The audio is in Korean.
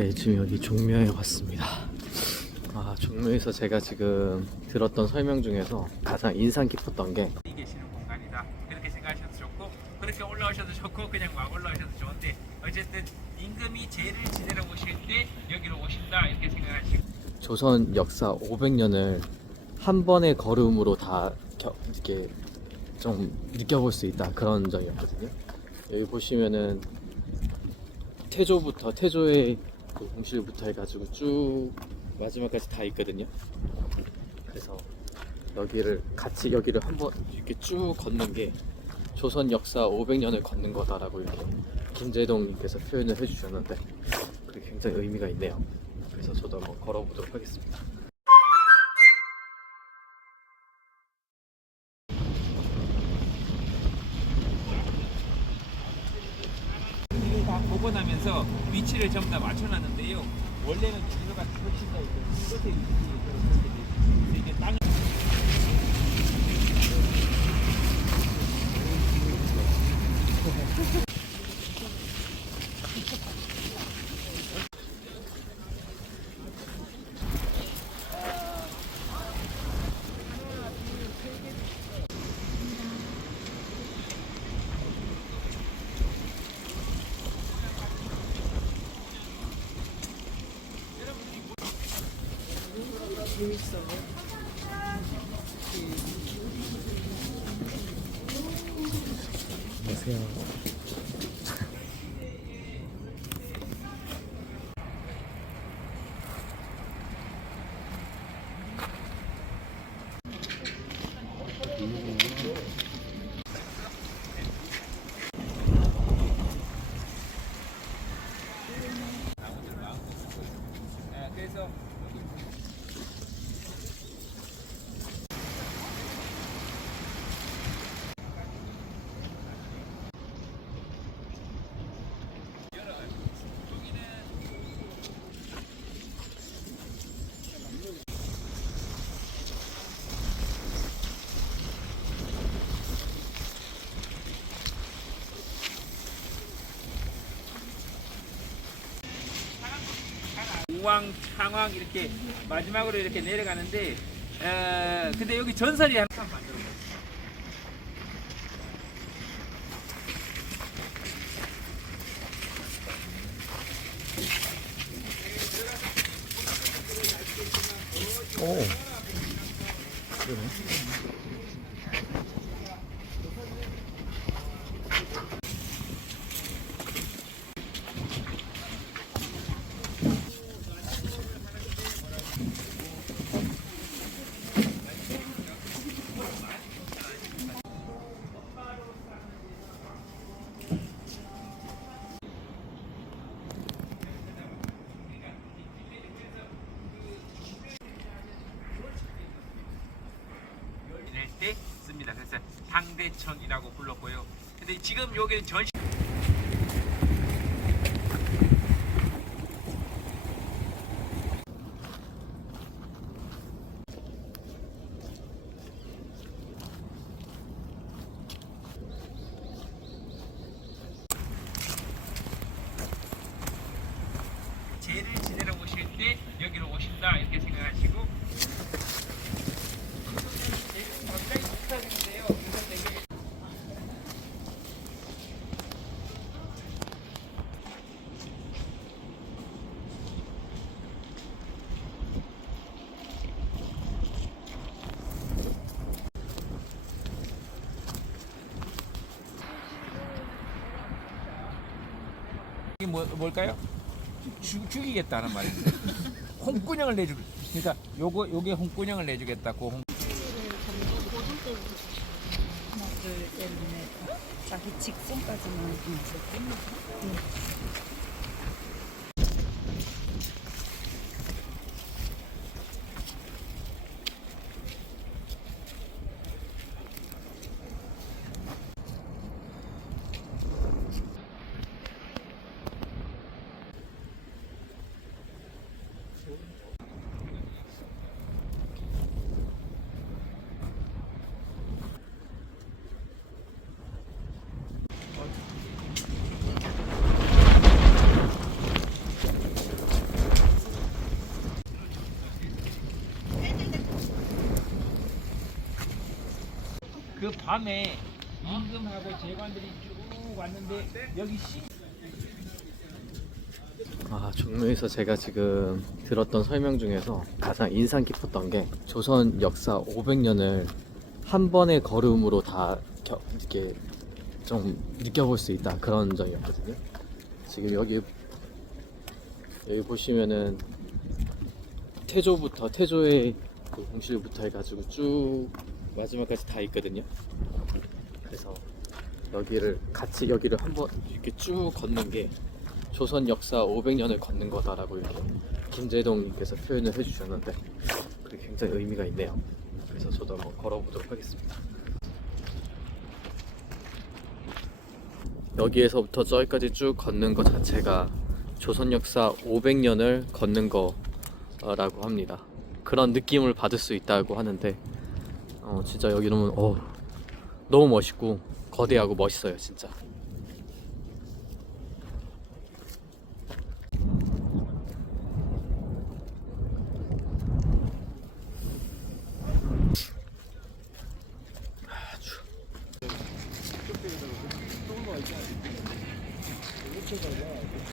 네, 지금 여기 종묘에 왔습니다. 아, 종묘에서 제가 지금 들었던 설명 중에서 가장 인상 깊었던 게이 계시는 공간이다 그렇게 생각하셔도 좋고 그렇게 올라오셔도 좋고 그냥 막 올라오셔도 좋은데 어쨌든 임금이 제를 지내러 오실 때 여기로 오신다 이렇게 생각하시고 조선 역사 500년을 한 번의 걸음으로 다 겨, 이렇게 좀 느껴볼 수 있다 그런 점이었거든요. 여기 보시면은 태조부터 태조의 그 공실부터 해가지고 쭉 마지막까지 다 있거든요. 그래서 여기를 같이 여기를 한번 이렇게 쭉 걷는 게 조선 역사 500년을 걷는 거다라고 이렇게 김재동님께서 표현을 해주셨는데 그게 굉장히 의미가 있네요. 그래서 저도 한번 걸어보도록 하겠습니다. 나면서 위치를 전부 다 맞춰놨는데요 원래는 기도가 훨씬 더 이렇게 끝에 위치 그렇게 돼 있어요. 땅을 안녕하세요. 우왕, 창왕 이렇게 마지막으로 이렇게 내려가는데 어, 근데 여기 전설이 하나 오. 이럴 때 씁니다. 그래서 당 대천이라고 불렀고요. 근데 지금 여기는 전시 제를 지내러 오실 때 여기로 오신다 이렇게 생각하시고 굉장히 비싸는데요. 이거 되게 이게 뭐, 뭘까요? 죽, 죽이겠다는 말입니다. 홍군형을 내주. 그러니까 요거 요게 홍군형을 내주겠다. 그 홍. 넷, 다섯. 자기 직선까지만 이 그 밤에 임금하고 재관들이 쭉 왔는데 여기 신 아, 종로에서 제가 지금 들었던 설명 중에서 가장 인상 깊었던 게 조선 역사 500년을 한 번의 걸음으로 다 겨, 이렇게 좀 느껴볼 수 있다 그런 점이었거든요. 지금 여기 여기 보시면은 태조부터 태조의 그 공실부터 해가지고 쭉 마지막까지 다 있거든요. 그래서 여기를 같이 여기를 한번 이렇게 쭉 걷는 게 조선 역사 500년을 걷는 거다라고 이렇게 김재동님께서 표현을 해주셨는데 그게 굉장히 의미가 있네요. 그래서 저도 한번 걸어보도록 하겠습니다. 여기에서부터 저기까지 쭉 걷는 것 자체가 조선 역사 500년을 걷는 거라고 합니다. 그런 느낌을 받을 수 있다고 하는데 어, 진짜 여기 너무 어, 너무 멋있고 거대하고 멋있어요 진짜.